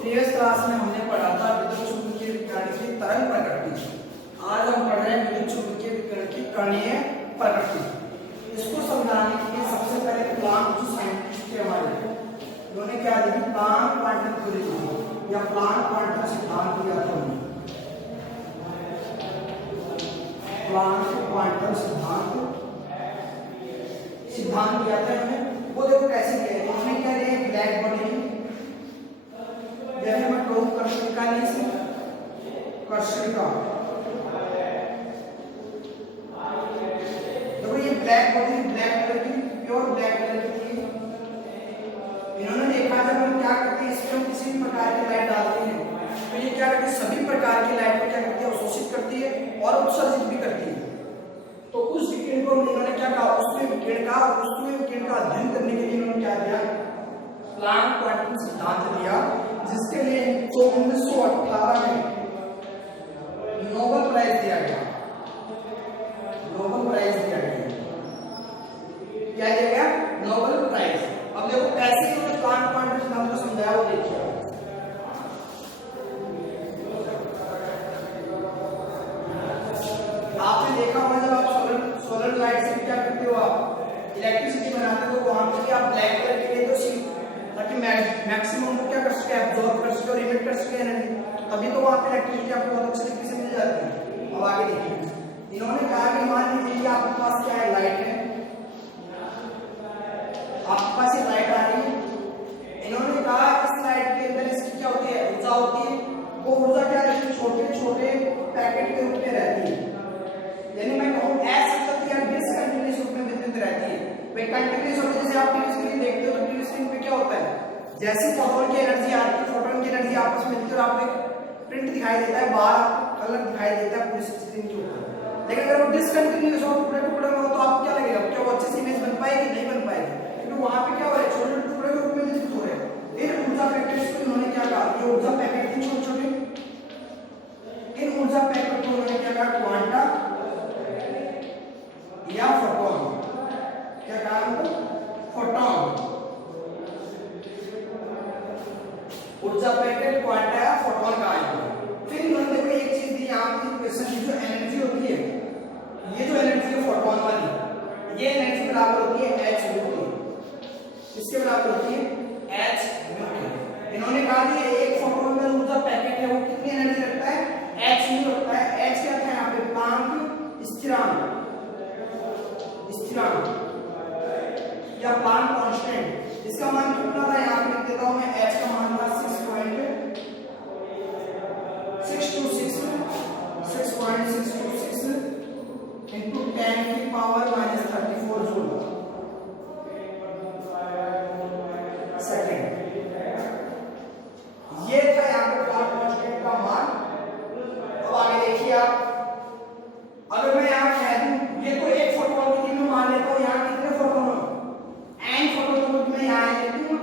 Previous class में हमने पढ़ा था विद्युत चुंबकीय विकिरण की तरंग प्रकृति। आज हम पढ़ रहे हैं विद्युत चुंबकीय विकिरण की कणीय प्रकृति। इसको समझाने के लिए सबसे पहले प्लांक जो साइंटिस्ट थे हमारे, उन्होंने क्या लिखी, प्लांक क्वांटम थ्योरी या प्लांक क्वांटम सिद्धांत दिया था उन्होंने। प्लांक क्वांटम सिद्धांत दिया था उन्होंने। वो देखो कैसे किया है, उन्होंने क्या लिया, ब्लैक बॉडी जैसे मैं कहूँ कर्षणिका नहीं से कर्षणिका, देखो ये ब्लैक बॉडी ब्लैक कलर की, प्योर ब्लैक कलर की थी। इन्होंने देखा जब हम क्या करते हैं, इसमें हम किसी भी प्रकार की लाइट डालते हैं तो ये क्या करती है, सभी प्रकार की लाइट को क्या करती है, अवशोषित करती है और उत्सर्जित भी करती है। तो उस विकिरण को इन्होंने क्या कहा, उसमें विकिरण का अध्ययन करने के लिए इन्होंने क्या दिया, प्लांक क्वांटम सिद्धांत दिया, जिसके लिए 1918 में नोबेल प्राइज दिया गया। नोबेल प्राइज दिया गया, क्या दिया गया, नोबेल प्राइज। अब देखो कैसे इन्होंने प्लांक क्वांटम सिद्धांत को समझाया, वो देखिए। आपने देखा होगा जब आप सोलर लाइट से क्या करते हो, आप इलेक्ट्रिसिटी बनाते हो, वहां पे आप ब्लैक कलर के लिए तो ताकि मैक्सिमम को क्या कर सके, एब्जॉर्ब कर सके और इमिट कर सके एनर्जी, तभी तो वहां पे इलेक्ट्रिसिटी आपको बहुत अच्छे तरीके से मिल जाती है। अब आगे देखिए, इन्होंने कहा कि मान लीजिए कि आपके पास क्या है, लाइट है, आपके पास ये लाइट आ रही है। इन्होंने कहा इस लाइट के अंदर इसकी क्या होती है, ऊर्जा होती है। वो ऊर्जा क्या है, छोटे छोटे पैकेट के रूप में रहती है, यानी मैं कहूँ असतत या डिसकंटिन्यूअस रूप में वितरित रहती है। वे कंटिन्यूअस होते, जैसे आप टीवी स्क्रीन देखते हो तो टीवी स्क्रीन पे क्या होता है, जैसे फोटोन की एनर्जी आती है, फोटोन की एनर्जी आपस में मिलती है और आपको एक प्रिंट दिखाई देता है, बाहर कलर दिखाई देता है पूरी स्क्रीन के ऊपर। लेकिन अगर वो डिसकंटिन्यूअस हो, टुकड़े टुकड़े में हो, तो आपको क्या लगेगा, क्या वो अच्छे से इमेज बन पाएगी, नहीं बन पाएगी, क्योंकि वहां पे क्या हो रहा है, छोटे टुकड़े के रूप में वितरित हो रहे हैं। इन ऊर्जा पैकेट्स को इन्होंने क्या कहा, ये ऊर्जा पैकेट थे छोटे छोटे, इन ऊर्जा पैकेट को उन्होंने क्या कहा, क्वांटा या फोटोन। क्या कहा उनको, फोटोन। ऊर्जा पैकेट, क्वांटा या फोटोन कहा है। फिर इन्होंने देखो एक चीज दी यहाँ पे क्वेश्चन की, जो एनर्जी होती है, ये जो एनर्जी है फोटोन वाली, ये एनर्जी बराबर होती है h न्यू की। इसके बराबर होती है h न्यू की। इन्होंने कहा कि एक फोटोन का ऊर्जा पैकेट है वो कितनी एनर्जी रखता है, h न्यू रखता है। h क्या था यहाँ पे, प्लांक स्थिरांक या प्लांक कांस्टेंट। इसका मान कितना था, यहाँ पे लिख देता हूं मैं, h का मान था 6.626 into 10 की पावर -34 जूल सेकेंड। ये था यहाँ पे प्लांक कांस्टेंट का मान। अब आगे देखिए आप, अगर मैं यहाँ कह दूं ये तो एक फोटोन की मैं मान लेता हूँ, यहाँ कितने फोटोन हो, n फोटोन को मैं यहाँ लेती हूँ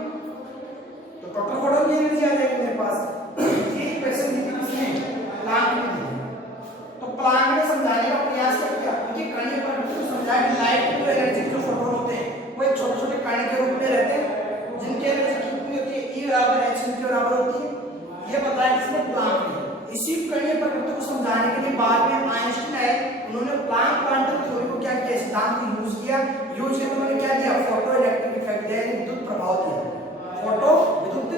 तो टोटल फोटोन की एनर्जी आ जाएगी मेरे पास। ये इक्वेशन दी थी किसने, प्लांक ने दी। तो प्लांक ने समझाने का प्रयास किया, उनकी कणीय प्रकृति को समझाया कि लाइट की जो एनर्जी, जो फोटोन होते हैं वो एक छोटे छोटे कण के रूप में रहते हैं, जिनकी एनर्जी कितनी होती है, E बराबर h के बराबर होती है। ये बताया किसने, प्लांक ने। इसी कणीय प्रकृति को समझाने के लिए बाद में आइंस्टीन आए, उन्होंने प्लांक क्वांटम थ्योरी को क्या किया, सिद्धांत को यूज किया। यूज करके उन्होंने क्या दिया, फोटो इलेक्ट्रिक इफेक्ट दिया, विद्युत प्रभाव दिया। फोटो विद्युत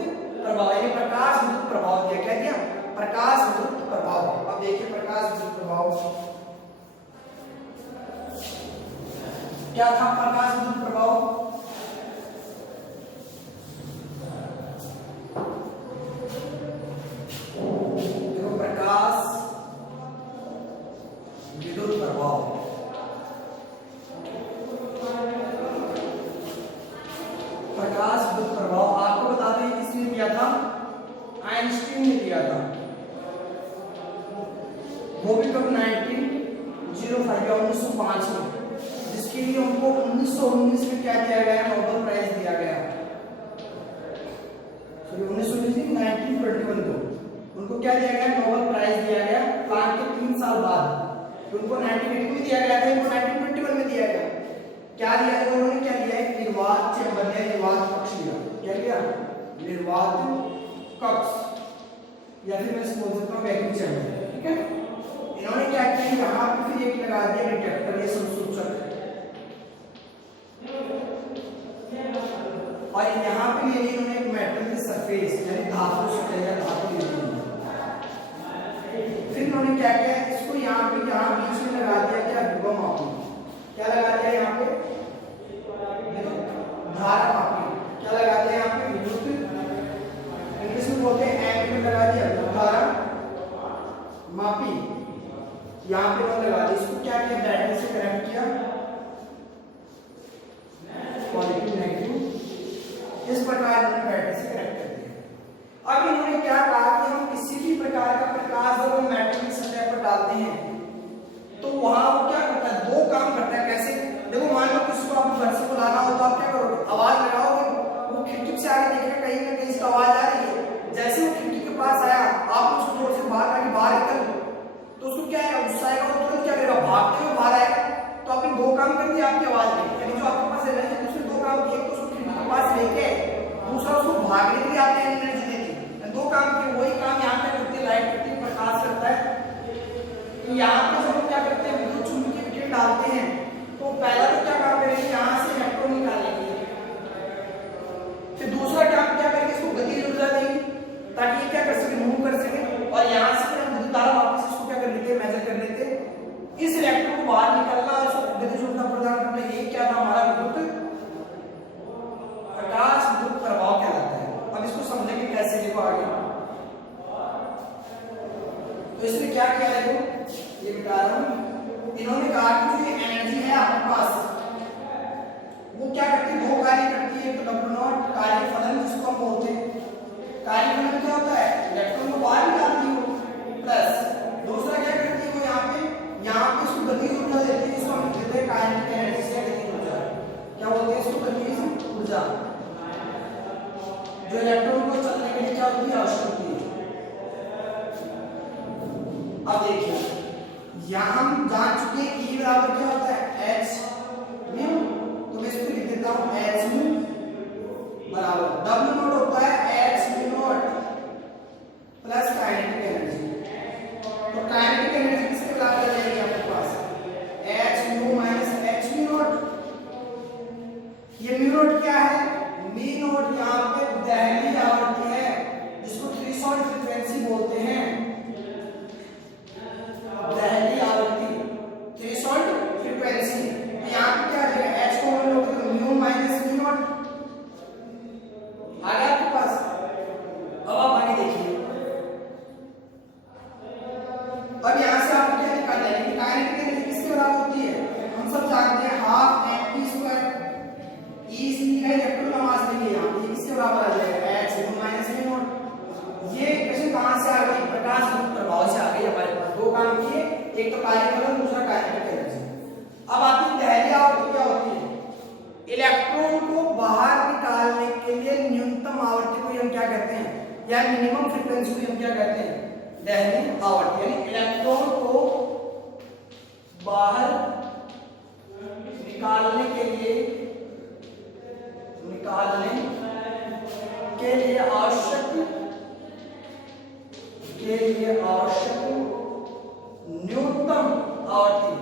प्रभाव यानी प्रकाश विद्युत प्रभाव दिया। क्या दिया, प्रकाश विद्युत प्रभाव। अब देखिए प्रकाश विद्युत प्रभाव क्या था, प्रकाश विद्युत प्रभाव आपको बता दें किसने दिया था, आइंस्टीन ने दिया था। वो भी कब, 1905 या 1905 में, जिसके लिए उनको 1919 में क्या दिया गया, नोबेल प्राइज दिया गया। 1921 को उनको क्या दिया गया, नोबेल प्राइज दिया गया। प्लांक के 3 साल बाद उनको 1980 में दिया गया था, इनको 1921 में दिया गया। क्या दिया, उन्होंने क्या दिया, निर्वात चेंबर या निर्वात कक्ष दिया। क्या लिया, निर्वात कक्ष। या फिर मैं इसको बोल सकता हूँ वैक्यूम चैम्बर, ठीक है। इन्होंने क्या किया, यहाँ पे फिर एक लगा दिया डिटेक्टर, ये संसूचक, और यहाँ पे ले लिया उन्होंने एक मेटल की सरफेस यानी धातु सतह या धातु ले ली। फिर उन्होंने क्या किया, इसको यहाँ पे यहाँ बीच में लगा दिया क्या, विभव मापी, क्या लगा दिया यहाँ पे, धारा मापी, क्या लगा दिया यहाँ पे, विद्युत, इंग्लिश में बोलते हैं एम्प में लगा दिया धारा मापी, यहाँ पे लगा दिया। इसको क्या किया, बैटरी से कनेक्ट किया, पॉजिटिव नेगेटिव, इस प्रकार इन्होंने बैटरी से कनेक्ट कर दिया। अब इन्होंने क्या कहा कि हम किसी भी प्रकार का प्रकाश जब हम मेटल की सतह पर डालते हैं तो वहां वो क्या करता है, दो काम करता है। कैसे, देखो मान लो किसी को आप घर से बुलाना हो तो आप क्या करोगे, आवाज लगाओगे, वो खिड़की से आगे देखेगा कहीं ना कहीं से आवाज आ रही है, जैसे वो खिड़की के पास आया आप उसको जोर से बाहर आके बाहर निकल तो उसको क्या है, गुस्सा आएगा, वो तुरंत क्या करेगा, भागते हुए बाहर आएगा। तो आपने दो काम कर दिए आपकी आवाज में, यानी जो आपके पास एनर्जी है उसने दो काम किए, एक तो उसको खिड़की के पास लेके, दूसरा उसको भागने के लिए आपने एनर्जी दे दी, दो काम किए। वही काम यहाँ पे करती है लाइट, करती है प्रकाश करता है। यहाँ पे जब हम क्या करते हैं, विद्युत चुंबकीय विकिरण डालते हैं तो पहला तो क्या काम करेंगे, यहाँ से इलेक्ट्रॉन निकालेंगे, फिर दूसरा काम क्या करेंगे, इसको गतिज ऊर्जा देंगे ताकि ये क्या कर सके, मूव कर सके, और यहाँ से फिर हम विद्युत धारा वापस इसको क्या कर लेते हैं, मेजर कर लेते हैं। इस इलेक्ट्रॉन को बाहर निकलना और इसको गतिज ऊर्जा प्रदान करना, ये क्या था हमारा विद्युत प्रकाश विद्युत प्रभाव कहलाता है। अब इसको समझेंगे कैसे, देखो आगे। तो इसने क्या किया है, ये बता रहा हूं, इन्होंने कहा कि जो एनर्जी है आपके पास वो क्या करती है, दो कार्य करती है। एक तो W0 कार्य फलन जिसको हम बोलते हैं, कार्य फलन क्या होता है, इलेक्ट्रॉन को बाहर निकालती है, प्लस दूसरा क्या करती है, वो यहाँ पे इसको गतिज ऊर्जा देती है, जिसको हम कहते हैं काइनेटिक एनर्जी से गतिज ऊर्जा। क्या बोलते हैं इसको, गतिज ऊर्जा, जो इलेक्ट्रॉन को चलने के लिए क्या होती है, आवश्यक होती है। अब देखिए यहां हम जान चुके हैं E बराबर क्या होता है, h म्यू, तो मैं इसको लिख देता हूं h म्यू बराबर W0 होता है h mu naught plus kinetic energy. तो काइनेटिक एनर्जी किसके बराबर आ जाएगी आपके पास, h mu minus h mu naught. ये म्यू नॉट क्या है, म्यू नॉट यहां पे दहली आवृत्ति है जिसको थ्रेशोल्ड फ्रीक्वेंसी बोलते हैं, दहली आवृत्ति, थ्रेशोल्ड फ्रीक्वेंसी। यहाँ पे क्या आ जाएगा, h को हम लोग म्यू माइनस म्यू नॉट आ गया आपके पास। अब आप आगे देखिए, अब यहाँ से आपको क्या निकालना है, काइनेटिक एनर्जी किसके बराबर होती है, हम सब जानते हैं हाफ mv², E है इलेक्ट्रॉन का मास लेंगे, यहाँ पे किसके बराबर आ जाएगा, h माइनस म्यू नॉट। ये इक्वेशन कहाँ से आ गई, प्रकाश विद्युत प्रभाव से आ गई हमारे पास। दो काम किए, एक तो कार्य फलन, दूसरा काइनेटिक एनर्जी। अब आपकी दहली आवृत्ति क्या होती है, इलेक्ट्रॉन को बाहर निकालने के लिए न्यूनतम आवृत्ति को हम क्या कहते हैं, या मिनिमम फ्रीक्वेंसी को हम क्या कहते हैं, दहली आवृत्ति। यानी इलेक्ट्रॉन को बाहर निकालने के लिए आवश्यक न्यूनतम आवृत्ति,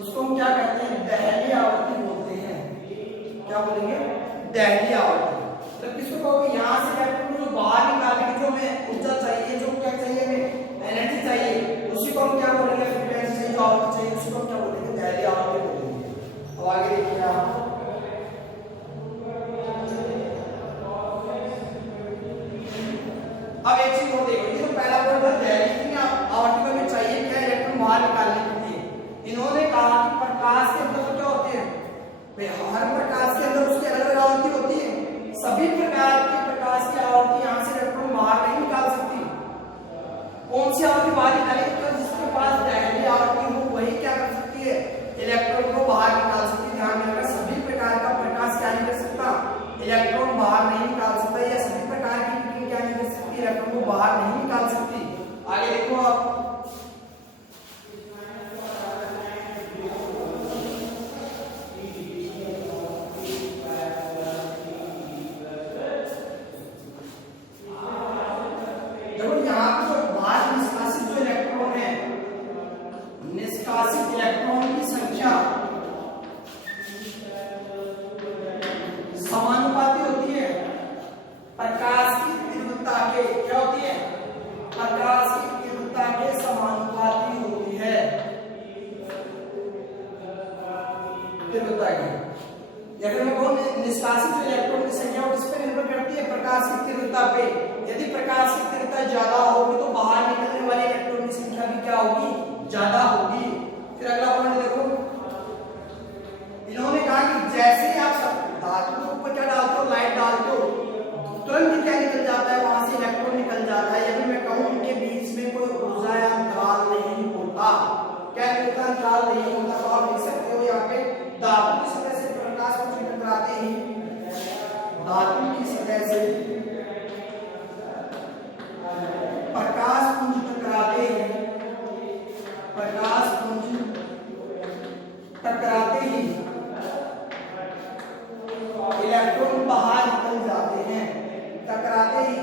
उसको हम क्या कहते हैं, दहली आवृत्ति बोलते हैं। क्या बोलेंगे, दहली आवृत्ति। मतलब किसको कहोगे, यहाँ से इलेक्ट्रॉन को बाहर निकालने की जो हमें ऊर्जा चाहिए, जो क्या चाहिए हमें एनर्जी चाहिए, उसी को हम क्या बोलेंगे, फ्रीक्वेंसी चाहिए, जो आवृत्ति चाहिए, उसी को हम क्या बोलेंगे, दहली आवृत्ति बोलेंगे। अब आगे देखिए आप, अब एक चीज और देखो, ये तो पहला पॉइंट था दहली की आवृत्ति को हमें चाहिए क्या, इलेक्ट्रॉन बाहर निकालने के लिए। इन्होंने कहा कि प्रकाश के अंदर क्या होते हैं, हर प्रकाश के अंदर उसकी अलग अलग आवृत्ति होती है, सभी प्रकार के प्रकाश की आवृत्ति यहाँ से इलेक्ट्रॉन बाहर नहीं निकाल सकती। कौन सी आवृत्ति बाहर निकालेगी, तो जिसके पास दहली आवृत्ति हो वही क्या कर सकती है, इलेक्ट्रॉन को बाहर निकाल सकती है। ध्यान रखना, सभी प्रकार का प्रकाश क्या नहीं कर सकता, इलेक्ट्रॉन बाहर नहीं निकाल सकता, या सभी प्रकार की विकिरण क्या नहीं कर सकती, इलेक्ट्रॉन को बाहर नहीं निकाल सकती। आगे देखो आप, पे यदि प्रकाश की तीव्रता ज्यादा होगी तो बाहर निकलने वाले इलेक्ट्रॉन की संख्या भी क्या होगी, ज्यादा होगी। फिर अगला पॉइंट देखो, इन्होंने कहा कि जैसे ही आप धातु के ऊपर क्या डालते हो, लाइट डालते हो, तुरंत क्या निकल जाता है, वहां से इलेक्ट्रॉन निकल जाता है। यदि मैं कहूं इनके बीच में कोई ऊर्जा या अंतराल नहीं होता, क्या नहीं होता, अंतराल नहीं होता, तो आप देख सकते हो यहाँ पे धातु की सतह से प्रकाश को टकराते ही, धातु की सतह से प्रकाश पुंज टकराते ही, प्रकाश पुंज टकराते ही इलेक्ट्रॉन बाहर निकल जाते हैं। टकराते ही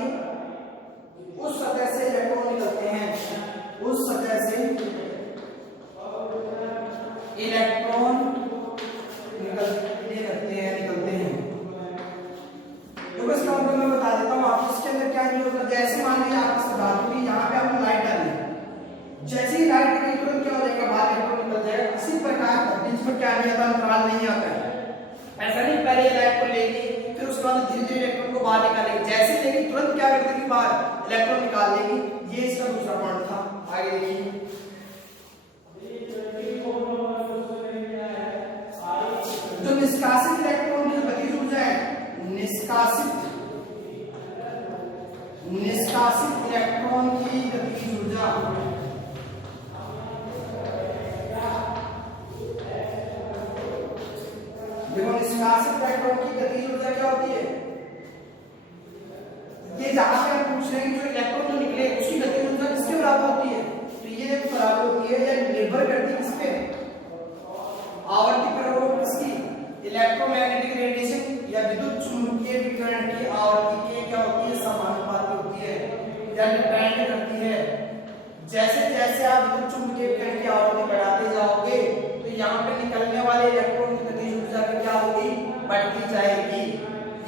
उस सतह से इलेक्ट्रॉन निकलते हैं, उस सतह से इलेक्ट्रॉन निकलते हैं। तो बस मैं बता देता हूँ आपको, इसके अंदर क्या नहीं होता। जैसे मान लीजिए आपके धातु की यहाँ पे आपने लाइट डाली, जैसे ही लाइट निकली तुरंत क्या हो जाएगा, बाहर इलेक्ट्रॉन निकल जाएगा। इसी प्रकार इसमें क्या नहीं आता, अंतराल नहीं आता है। ऐसा नहीं पहले लाइट को लेगी फिर उसके बाद धीरे धीरे इलेक्ट्रॉन को बाहर निकालेगी, जैसे लेगी तुरंत क्या कर देगी, बाहर इलेक्ट्रॉन निकाल देगी। ये इसका दूसरा पॉइंट था। आगे देखिए, जो निष्कासित इलेक्ट्रॉन की गतिज ऊर्जा है, निष्कासित इलेक्ट्रॉन की गतिज ऊर्जा, देखो निष्कासित इलेक्ट्रॉन की गतिज ऊर्जा क्या होती है, ये जहां पे हम पूछ रहे हैं जो इलेक्ट्रॉन जो निकले उसकी गतिज ऊर्जा किसके बराबर होती है, तो ये देखो बराबर होती है, या निर्भर करती है किस पे, आवर्ती प्रभाव किसकी, इलेक्ट्रोमैग्नेटिक रेडिएशन या विद्युत चुंबकीय विकिरण की आवृत्ति के क्या होती है, समानुपाती होती है या डिपेंड करती है। जैसे जैसे आप विद्युत चुंबकीय विकिरण की आवृत्ति बढ़ाते जाओगे तो यहाँ पे निकलने वाले इलेक्ट्रॉन की गतिज ऊर्जा क्या होगी, बढ़ती जाएगी।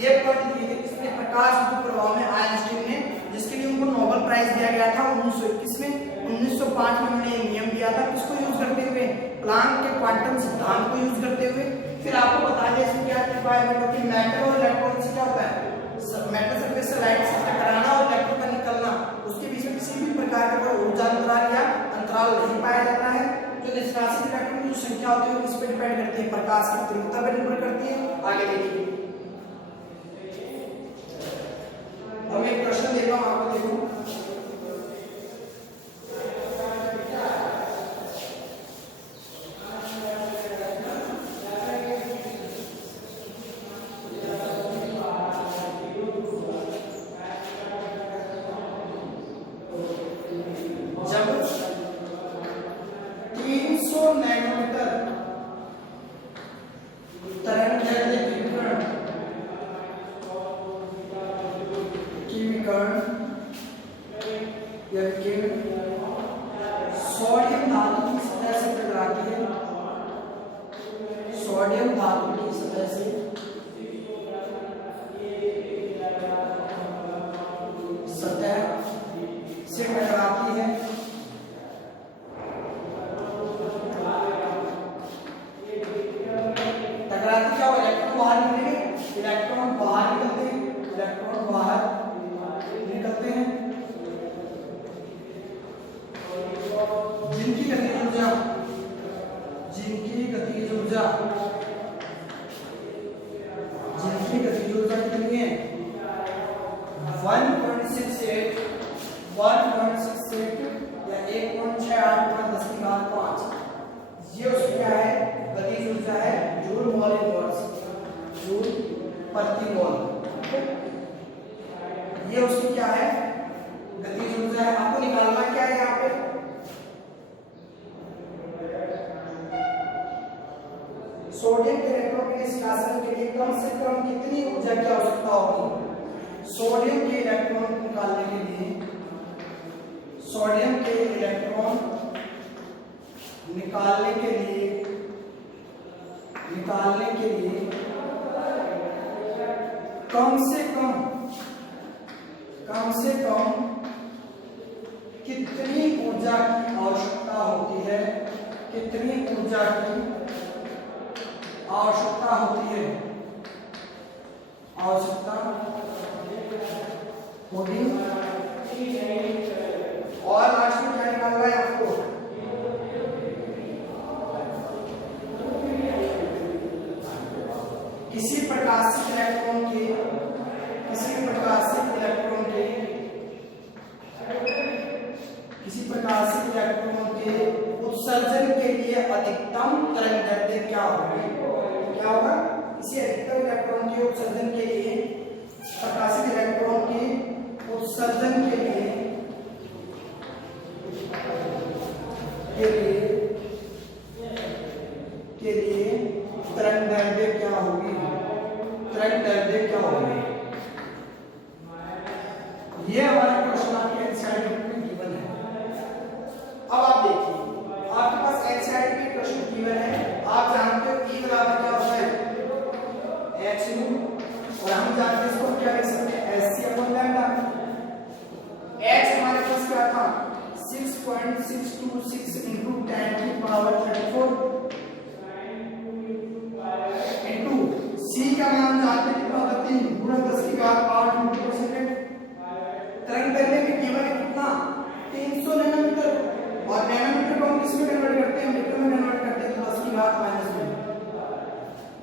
ये पॉइंट दिए थे किसने, प्रकाश विद्युत प्रभाव में आइंस्टीन ने, जिसके लिए उनको नोबेल प्राइज दिया गया था 1921 में। 1905 में उन्होंने नियम दिया था, किसको यूज करते हुए, प्लांक के क्वांटम सिद्धांत को यूज करते हुए। फिर आपको बता दें इसमें क्या रिक्वायरमेंट होती है, मेटल और इलेक्ट्रॉन से क्या होता है, मेटल सरफेस से लाइट से टकराना और इलेक्ट्रॉन का निकलना, उसके बीच में किसी भी प्रकार का कोई ऊर्जा अंतराल या अंतराल नहीं पाया जाता है। जो निष्कासित इलेक्ट्रॉन की संख्या होती है किस पे डिपेंड करती है, प्रकाश की तीव्रता पर निर्भर करती है। आगे देखिए, अब मैं एक प्रश्न दे रहा हूं आपको, देखो जब 300 नैनोमीटर तरंगदैर्घ्य की विकिरण या विकिरण सोडियम धातु की सतह से टकराती है, सोडियम धातु की सतह से टकराती है, टकराती क्या हो, इलेक्ट्रॉन बाहर निकलेंगे, इलेक्ट्रॉन बाहर निकलते हैं, इलेक्ट्रॉन बाहर निकलते हैं, जिनकी गतिज ऊर्जा, जिनकी गतिज ऊर्जा, जिनकी गतिज ऊर्जा कितनी है, 1.68 या 1.68 ये उसकी क्या है, गतिज ऊर्जा है, जूल मॉल इनवर्स, जूल प्रति मोल। ये उसकी क्या है, गतिज ऊर्जा है। आपको निकालना क्या है यहाँ पे, सोडियम के इलेक्ट्रॉन के निष्कासन के लिए कम से कम कितनी ऊर्जा की आवश्यकता होगी। सोडियम के इलेक्ट्रॉन निकालने के लिए, सोडियम के इलेक्ट्रॉन निकालने के लिए कम से कम कितनी ऊर्जा की आवश्यकता होती है, कितनी ऊर्जा की आवश्यकता होती है, आवश्यकता 14 और लास्ट में क्या निकालना है आपको, किसी प्रकाशित इलेक्ट्रॉन के उत्सर्जन के लिए अधिकतम तरंगदैर्घ्य क्या होगी, क्या होगा, किसी अधिकतम इलेक्ट्रॉन के उत्सर्जन के लिए, प्रकाशित इलेक्ट्रॉन के उत्सर्जन के लिए तरंगदैर्घ्य क्या होगी, ये हमारा क्वेश्चन आपके एनसीईआरटी में गिवन है। अब आप देखिए, आपके पास एनसीईआरटी के क्वेश्चन गिवन है, आप जानते हो E बराबर क्या होता है, h u, और हम जानते हैं इसको क्या लिख सकते हैं, Sc/λ। h हमारे पास क्या था, 6.626 into 10 की पावर 34 into c का मान जानते हैं कितना होता है, 3 गुणा 10 की घात 8 मीटर सेकंड। तरंगदैर्घ्य में गिवन है कितना, 300 नैनोमीटर, और नैनोमीटर को हम किसमें कन्वर्ट करते हैं, मीटर में कन्वर्ट करते हैं, तो 10 की घात -2।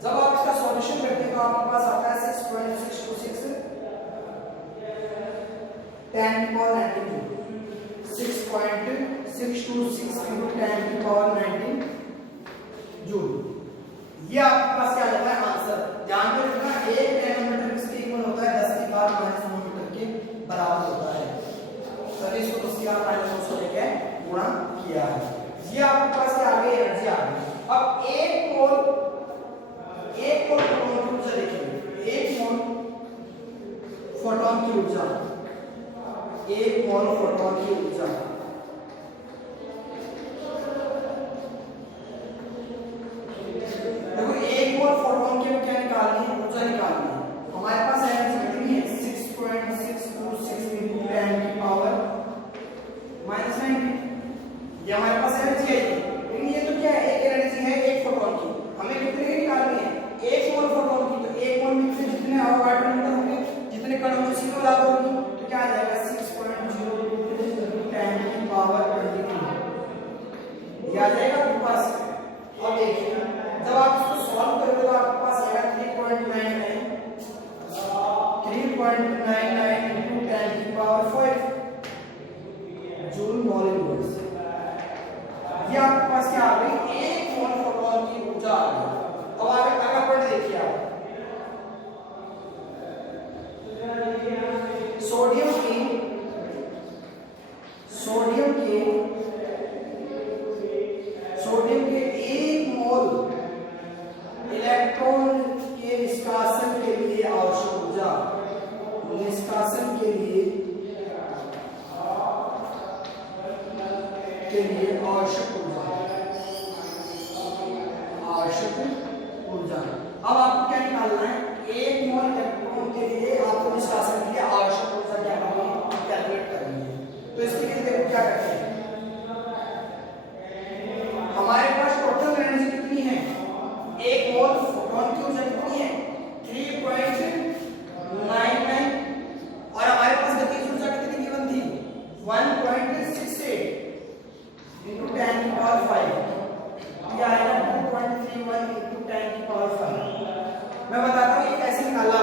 जब आप इसका सॉल्यूशन करते हैं तो आपके पास आता है 6.626 10 की पावर 19 6.626 into 10 की पावर 19 जूल। ये आपके पास क्या आता है आंसर, ध्यान रखना 1 नैनोमीटर किसके इक्वल होता है, 10 की घात -9 मीटर के बराबर होता है, तभी इसको 10 की घात -9 से लेके गुणा किया है। ये आपके पास क्या आ गई, एनर्जी आ गई। अब एक मोल फोटोन की ऊर्जा देखिए, एक मोल फोटोन की ऊर्जा, एक मोल फोटोन की ऊर्जा देखो, एक मोल फोटोन की क्या निकालनी है, ऊर्जा निकालनी है। हमारे पास एनर्जी कितनी है, 6.626 into 10 की पावर -90, ये हमारे पास एनर्जी है। लेकिन ये तो क्या है, एक एनर्जी है एक फोटोन की, हमें कितने की निकालनी है, एक मोल फोटोन की, तो एक मोल में से जितने अवोगाड्रो नंबर होंगे, जितने कण होंगे उसी के बराबर होगी, तो क्या आ जाएगा 6.022 into 10 की पावर 22, ये आ जाएगा आपके पास। अब देखिए, जब आप इसको सॉल्व करोगे तो आपके पास आएगा 3.99 into 10 की पावर 5 जूल मोल इनवर्स। ये आपके पास क्या आ गई, एक मोल फोटोन की ऊर्जा आ गई। अब आगे अगला पॉइंट देखिए आप, सोडियम के 1 मोल इलेक्ट्रॉन के निष्कासन के लिए आवश्यक ऊर्जा, निष्कासन के लिए आवश्यक ऊर्जा। अब आपको क्या निकालना है, 1 मोल इलेक्ट्रॉन के लिए आपको निष्कासन के लिए आवश्यक ऊर्जा क्या करनी है, कैलकुलेट करनी है। तो इसके लिए देखो क्या करते हैं, हमारे पास टोटल एनर्जी कितनी है, 1 मोल फोटोन की ऊर्जा कितनी है, 3.99, और हमारे पास गतिज ऊर्जा कितनी गिवन थी, 1.68 into 10 की पावर 5, ये आएगा 2.31 into 10 की पावर 5। मैं बताता हूँ ये कैसे निकाला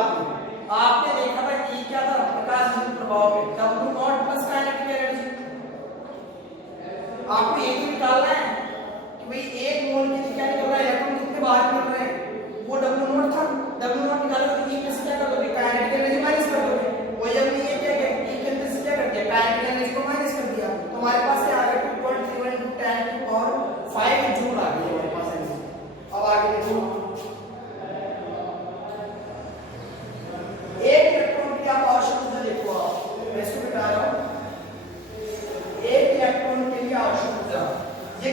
आपने देखा था E क्या था, प्रकाश विद्युत प्रभाव में W0 प्लस काइनेटिक एनर्जी। आपको ये भी निकालना है कि भाई 1 मोल के लिए क्या निकल रहा है, इलेक्ट्रॉन कितने बाहर निकल रहे हैं, वो W0 था, W0 निकाला तो E में से क्या कर दोगे, काइनेटिक एनर्जी माइनस कर दोगे, वही हमने ये क्या किया, E के अंदर से क्या कर दिया, काइनेटिक एनर्जी को माइनस कर दिया, तो हमारे पास क्या आ गया 2.31 into 10 की पावर 5 जूल आ गई हमारे पास एनर्जी। अब आगे देखो, एक इलेक्ट्रॉन की आप आवश्यक ऊर्जा देखो, आप मैं इसको बता रहा हूं, एक इलेक्ट्रॉन के लिए आवश्यक ऊर्जा, ये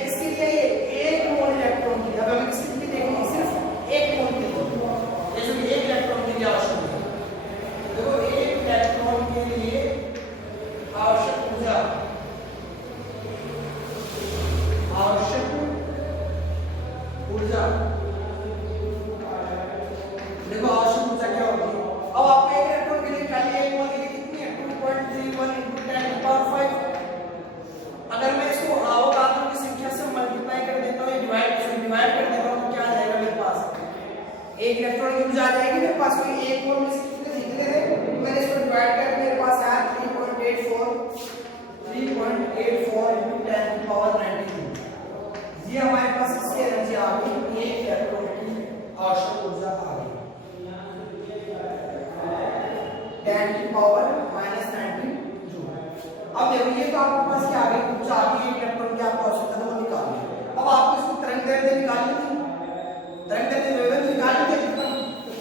पावर -19 जूल। अब देखो ये तो आपके पास क्या आ गई, ऊर्जा आ गई इलेक्ट्रॉन की आपको आवश्यकता है वो निकाल लिया। अब आपको इसको तरंग दैर्ध्य निकालनी थी, तरंग दैर्ध्य वेवलेंथ निकालनी थी। तो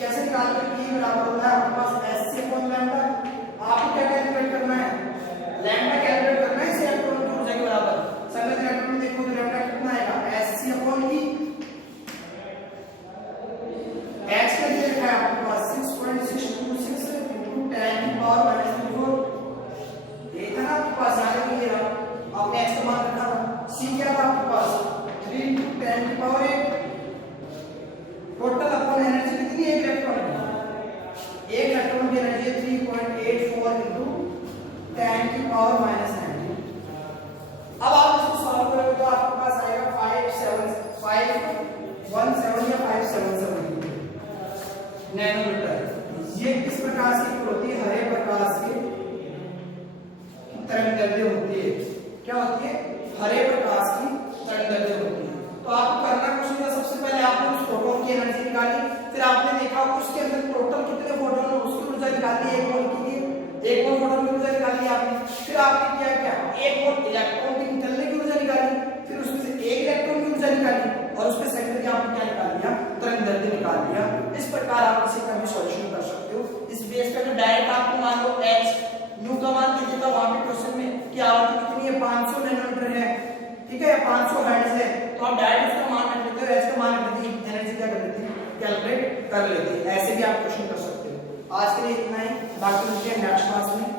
कैसे निकालते हैं, E बराबर होता है आपके पास Sc/लैम्डा। आपको क्या कैलकुलेट करना है, लैम्डा कैलकुलेट करना है इस इलेक्ट्रॉन की ऊर्जा के बराबर। संगत इलेक्ट्रॉन में देखो तो लैम्डा कितना आएगा, Sc/E। H का जो लिखा है आपके पास 6.626 into 10 की पावर -4। ये था ना आपके पास, यहाँ पे ये रहा आपने H का मान रखा था। C क्या था आपके पास 3 into 10 की पावर 8। टोटल अपन एनर्जी कितनी है एक इलेक्ट्रॉन की, एक इलेक्ट्रॉन की एनर्जी 3.84 into 10 की पावर -19। अब आप इसको सॉल्व करोगे तो आपके पास आएगा 517 या 577 नैनोमीटर। ये किस प्रकार से होती है, हरे प्रकाश की तरंग दैर्ध्य होती है। क्या होती है, हरे प्रकाश की तरंग दैर्ध्य होती है। तो आपको करना कुछ नहीं था, सबसे पहले आपने उस फोटोन की एनर्जी निकाली, फिर आपने देखा उसके अंदर टोटल कितने फोटोन है उसकी ऊर्जा निकाली, एक मोल की, एक मोल फोटोन की ऊर्जा निकाली आपने। फिर आपने किया क्या, एक मोल इलेक्ट्रॉन की निकलने की ऊर्जा निकाली, फिर उसमें से एक इलेक्ट्रॉन की ऊर्जा निकाली और उसके सेकेंडरी आपने क्या निकाल लिया, तरंग दैर्ध्य निकाल लिया। इस प्रकार आप इसे कभी सॉल्यूशन कर सकते हो। इस बेस पे तो डायरेक्ट आपको मान लो h u का मान दे देता वहां पे क्वेश्चन में कि आवृत्ति कितनी है, 500 नैनोमीटर है, ठीक है, 500 हर्ट्ज है, तो आप डायरेक्ट उसका मान रख लेते हो, h का मान रख लेते हैं, एनर्जी क्या कर लेते हैं, कैलकुलेट कर लेते हैं। ऐसे भी आप क्वेश्चन कर सकते हो। आज के लिए इतना ही, बाकी मिलते हैं नेक्स्ट क्लास में।